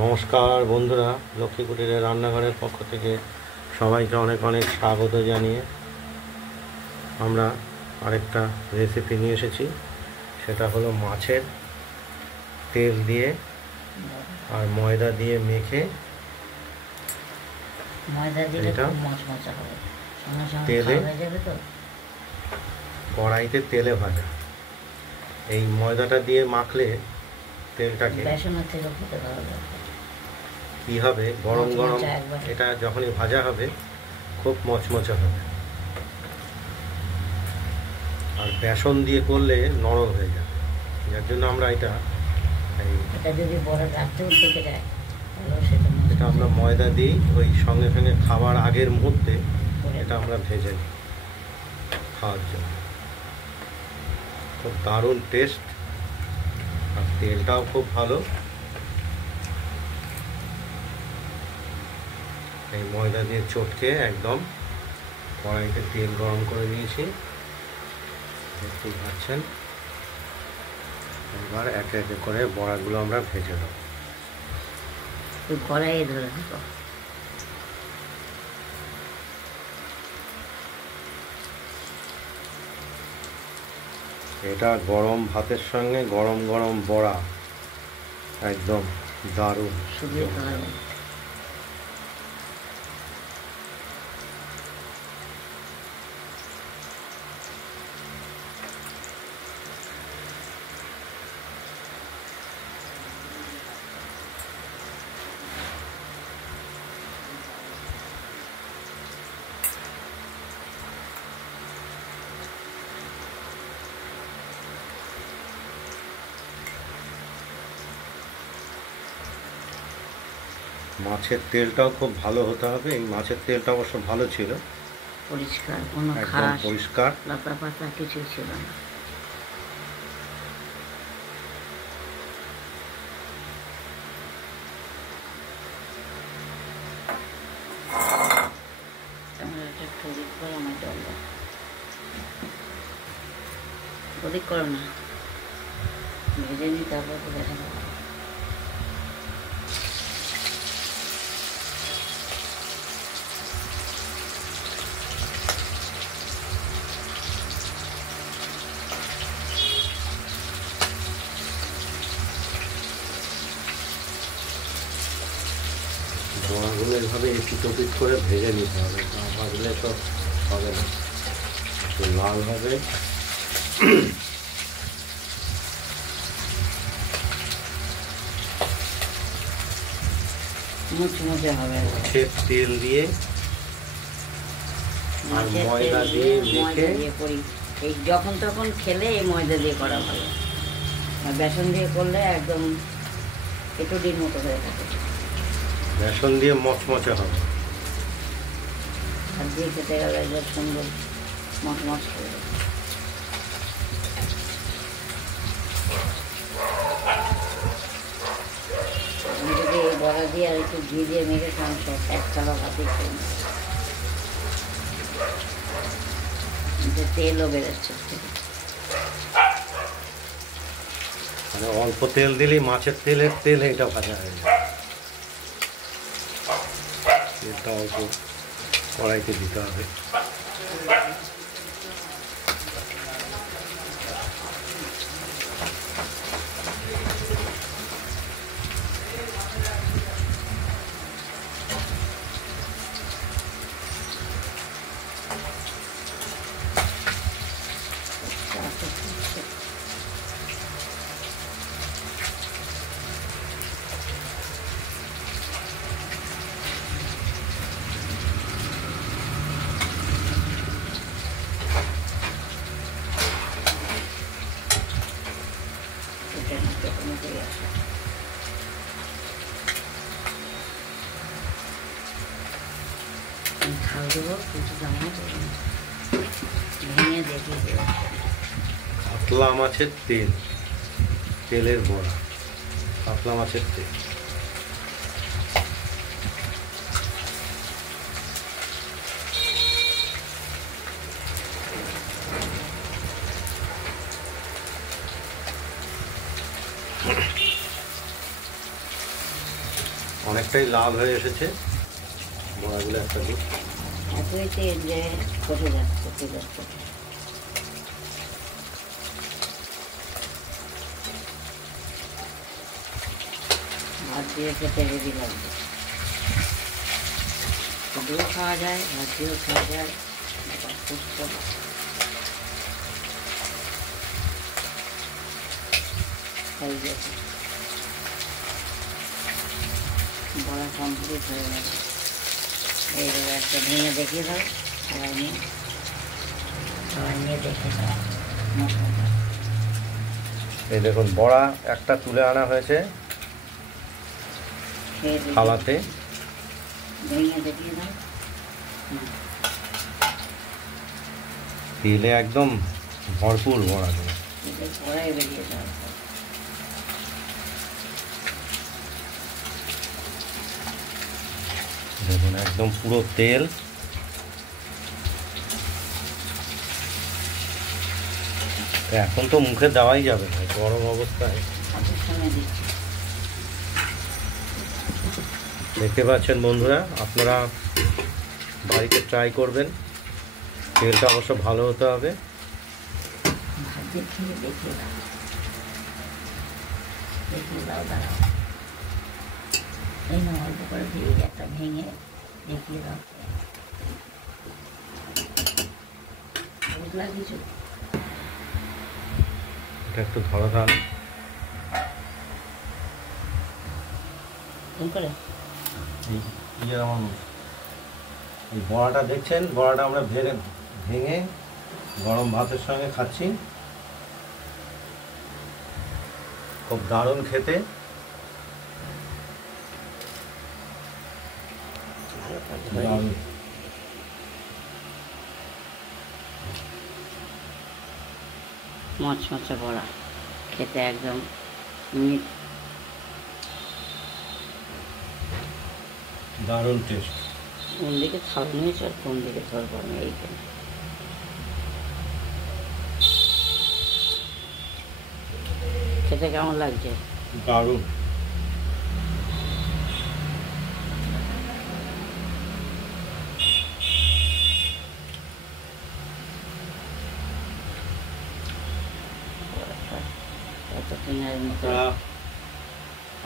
নমস্কার বন্ধুরা, লক্ষ্মী কুটিরের রান্নাঘরের পক্ষ থেকে সবাইকে অনেক অনেক স্বাগত জানিয়ে আমরা আরেকটা রেসিপি নিয়ে এসেছি। সেটা হলো মাছের তেল দিয়ে আর ময়দা দিয়ে মেখে এটা তেলে কড়াইতে তেলে ভাজা। এই ময়দাটা দিয়ে মাখলে তেলটাকে কী হবে, গরম গরম এটা যখনই ভাজা হবে খুব মচমচে হবে, আর বেসন দিয়ে করলে নরম হয়ে যাবে। যার জন্য আমরা এটা আমরা ময়দা দিই, ওই সঙ্গে সঙ্গে খাবার আগের মুহূর্তে এটা আমরা ভেজে নিই খাওয়ার জন্য। খুব দারুণ টেস্ট, আর তেলটাও খুব ভালো। এই ময়দা দিয়ে চটকে একদম কড়াইতে তেল গরম করে নিয়েছি, দেখতেই পাচ্ছেন। এবার একে একে করে বড়াগুলো আমরা ভেজে দেবো। কড়াইয়ে ধরে এটা গরম ভাতের সঙ্গে গরম গরম বড়া একদম দারুণ। মাছের তেলটাও খুব ভালো হতে হবে। এই মাছের তেলটা অবশ্য ভালো ছিল, পরিষ্কার, কোনো একদম পরিষ্কার, লতা পাতা কিছু ছিল না। ওদিক করো না, ভেজে নিই, তারপর তো দেখা যাবে। বড়াগুলো এভাবে এপিট ওপিট করে ভেজে নিতে হবে, না ভাজলে তো হবে না, একটু লাল হবে। মুচমুচে হবে। মাছের তেল দিয়ে আর ময়দা দিয়ে করি, এই যখন তখন খেলে এই ময়দা দিয়ে করা ভালো, আর বেসন দিয়ে করলে একদম এটুডির মতো হয়ে থাকে। বেসন দিয়ে মচমচে হবে, আর দিয়ে খেতে গেলে একদম সুন্দর মচমচ করে। যদি এই বড়া দিয়ে আর একটু ঘি দিয়ে মেখে খান, সব এক চালা ভাতেই খেয়ে নেবে। তেলও বেরোচ্ছে, মানে অল্প তেল দিলেই মাছের তেলের তেল এটা ভাজা হয়ে যায়। তেলটা অল্প কড়াইতে দিতে হবে। কাতলা মাছের তেল, তেলের বড়া, কাতলা মাছের তেল। অনেকটাই লাল হয়ে এসেছে বড়াগুলো একটা দিক। এতই তেল যে কষে যাচ্ছে তেলের সাথে। ভাত দিয়ে খেতে হেভি লাগবে। শুধুও খাওয়া যায়, ভাত দিয়েও খাওয়া যায়, আবার শুক্তো। হয়ে গেছে, বড়া কমপ্লিট হয়ে গেছে। এইভাবে একটা ভেঙে দেখিয়ে দাও, সবাই নিয়ে দেখে দাও মশলাটা। এই দেখুন বড়া একটা তুলে আনা হয়েছে থালাতে। ভেঙে দেখিয়ে দাও। তেলে একদম ভরপুর বড়াগুলো। কড়াই বেরিয়ে যাও। দেখুন একদম পুরো তেল। এখন তো মুখে দেওয়াই যাবে না গরম অবস্থায়। দেখতে পাচ্ছেন বন্ধুরা, আপনারা বাড়িতে ট্রাই করবেন। তেলটা অবশ্য ভালো হতে হবে। এই না অল্প করে দিয়ে একটা ভেঙে দেখিয়ে দাও। বুঝলা কিছু? এটা একটু ধরা থান। এই বড়াটা দেখছেন, বড়াটা আমরা ভেঙে গরম ভাতের সঙ্গে খাচ্ছি। খুব দারুণ খেতে। মচমচে বড়া খেতে একদম মিট, দারুণ টেস্ট। কোন দিকে থালা নিয়েছে আর কোন দিকে ধরবো আমি এইখানে। খেতে কেমন লাগছে? দারুণ।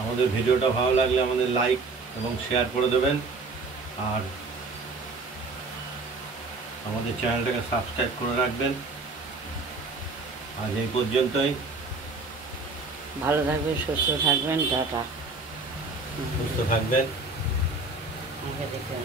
আমাদের ভিডিওটা ভালো লাগলে আমাদের লাইক এবং শেয়ার করে দেবেন, আর আমাদের চ্যানেলটাকে সাবস্ক্রাইব করে রাখবেন। আজ এই পর্যন্তই। ভালো থাকবেন, সুস্থ থাকবেন, টাটা। সুস্থ থাকবেন। আমাকে দেখবেন।